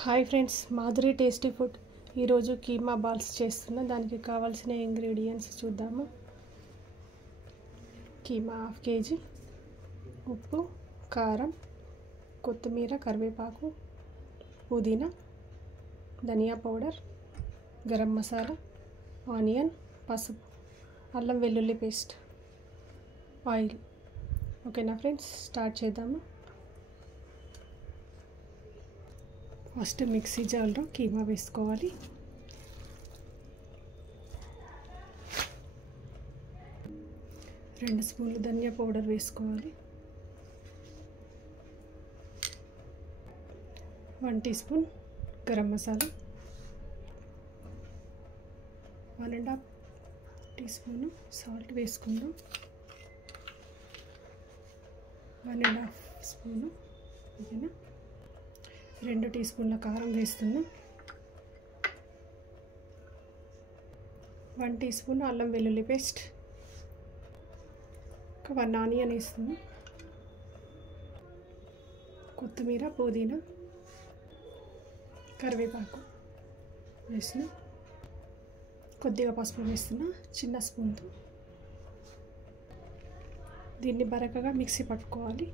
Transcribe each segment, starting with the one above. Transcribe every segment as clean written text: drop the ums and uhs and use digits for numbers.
Hi friends, Madhuri tasty food ఈరోజు keema balls చేస్తున్నా. దానికి కావాల్సిన ఇంగ్రీడియంట్స్ చూద్దాము. కీమా 1/2 kg, ఉప్పు, కారం, కొత్తిమీర, కరివేపాకు, పుదీనా, ధనియా పౌడర్, గరం మసాలా, ఆనియన్, పసుపు, అల్లం వెల్లుల్లి పేస్ట్, ఆయిల్. ఓకేనా ఫ్రెండ్స్, స్టార్ట్ చేద్దాము. ఫస్ట్ మిక్సీ జార్లో కీమా వేసుకోవాలి. రెండు స్పూన్లు ధనియా పౌడర్ వేసుకోవాలి. 1 teaspoon garam masala, 1.5 teaspoon salt వేసుకుందాం. 1.5 స్పూను, ఓకేనా. 2 టీ స్పూన్ల కారం వేస్తున్నాం. 1 టీ స్పూన్ అల్లం వెల్లుల్లి పేస్ట్, 1 ఆనియన్ వేస్తున్నాం. కొత్తిమీర, పుదీనా, కరివేపాకు వేస్తున్నాం. కొద్దిగా పసుపు వేస్తున్నా, చిన్న స్పూన్తో. దీన్ని బరకగా మిక్సీ పట్టుకోవాలి.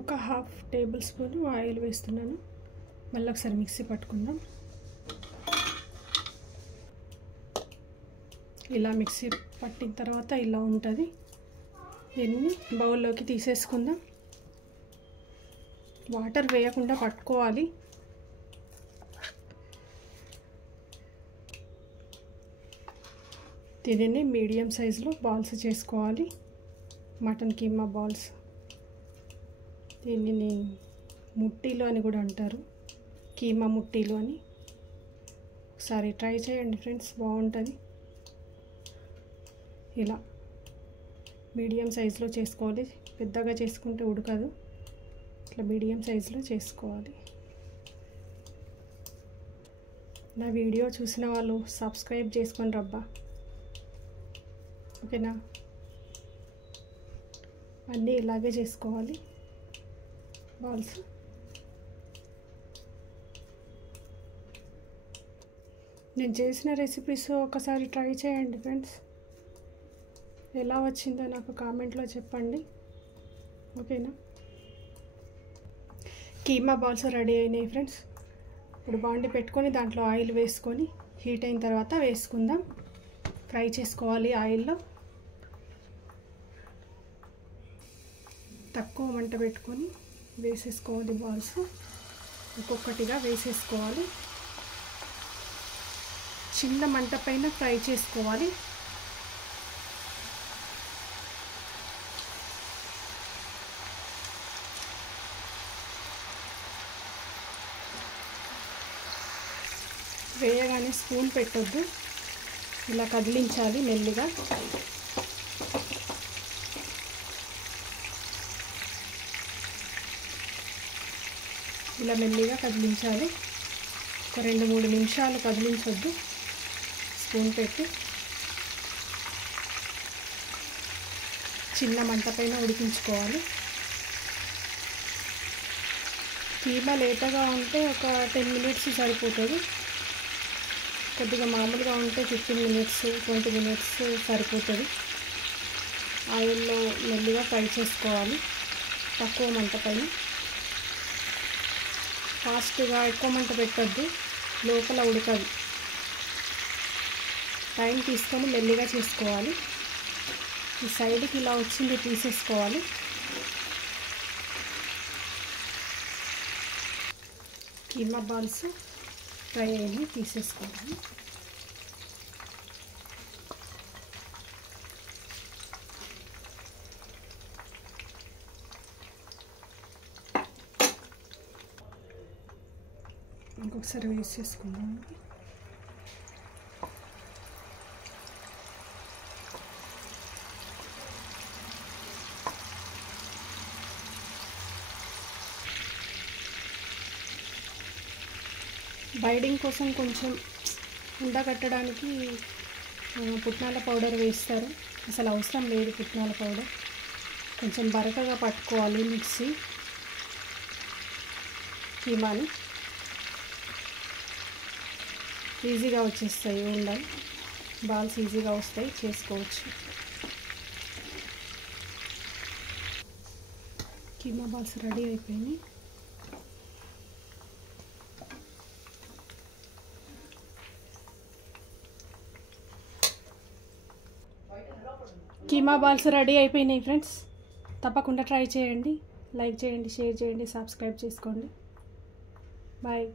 ఒక 1/2 టేబుల్ స్పూన్ ఆయిల్ వేస్తున్నాను. మళ్ళీ ఒకసారి మిక్సీ పట్టుకుందాం. ఇలా మిక్సీ పట్టిన తర్వాత ఇలా ఉంటుంది. దీన్ని బౌల్లోకి తీసేసుకుందాం. వాటర్ వేయకుండా పట్టుకోవాలి. దీనిని మీడియం సైజులో బాల్స్ చేసుకోవాలి. Mutton keema balls. దీనిని ముట్టీలు అని కూడా అంటారు, కీమా ముట్టీలు అని. ఒకసారి ట్రై చేయండి ఫ్రెండ్స్, బాగుంటుంది. ఇలా మీడియం సైజులో చేసుకోవాలి. పెద్దగా చేసుకుంటే ఉడకదు. ఇట్లా మీడియం సైజులో చేసుకోవాలి. నా వీడియో చూసిన వాళ్ళు సబ్స్క్రైబ్ చేసుకొని రబ్బా, ఓకేనా. అన్నీ ఇలాగే చేసుకోవాలి బాల్స్. నేను చేసిన రెసిపీస్ ఒకసారి ట్రై చేయండి ఫ్రెండ్స్. ఎలా వచ్చిందో నాకు కామెంట్లో చెప్పండి, ఓకేనా. కీమా బాల్స్ రెడీ అయినాయి ఫ్రెండ్స్. ఇప్పుడు బాండి పెట్టుకొని దాంట్లో ఆయిల్ వేసుకొని హీట్ అయిన తర్వాత వేసుకుందాం. ఫ్రై చేసుకోవాలి ఆయిల్లో. తక్కువ మంట పెట్టుకొని వేసేసుకోవాలి బాల్స్. ఒక్కొక్కటిగా వేసేసుకోవాలి. చిన్న మంట పైన ఫ్రై చేసుకోవాలి. వేయగానే స్పూన్ పెట్టొద్దు, ఇలా కదిలించాలి మెల్లిగా. ఇలా మెల్లిగా కదిలించాలి. ఒక 2-3 నిమిషాలు కదిలించొద్దు, స్పూన్ పెట్టి. చిన్న మంట పైన ఉడికించుకోవాలి. కీమా లేతగా ఉంటే ఒక 10 మినిట్స్ సరిపోతుంది. కొద్దిగా మామూలుగా ఉంటే 15 మినిట్స్ 20 మినిట్స్ సరిపోతుంది. ఆయిల్లో మెల్లిగా ఫ్రై చేసుకోవాలి, తక్కువ మంట పైన. ఫాస్ట్గా ఎక్కువ మంట పెట్టద్దు, లోపల ఉడకదు. టైం తీసుకొని మెల్లిగా చేసుకోవాలి. ఈ సైడ్కి ఇలా వచ్చింది తీసేసుకోవాలి. కీమా బాల్స్ ఫ్రై అయ్యి తీసేసుకోవాలి. ఇంకొకసారి వేసేసుకుందాం. బైడింగ్ కోసం కొంచెం ఉండకట్టడానికి పుట్నాల పౌడర్ వేస్తారు. అసలు అవసరం లేదు పుట్నాల పౌడర్. కొంచెం బరకగా పట్టుకోవాలి మిక్సీ కీమాని. ఈజీగా వచ్చేస్తాయి ఉండలు, బాల్స్ ఈజీగా వస్తాయి, చేసుకోవచ్చు. కీమా బాల్స్ రెడీ అయిపోయినాయి. కీమా బాల్స్ రెడీ అయిపోయినాయి ఫ్రెండ్స్. తప్పకుండా ట్రై చేయండి, లైక్ చేయండి, షేర్ చేయండి, సబ్స్క్రైబ్ చేసుకోండి. బాయ్.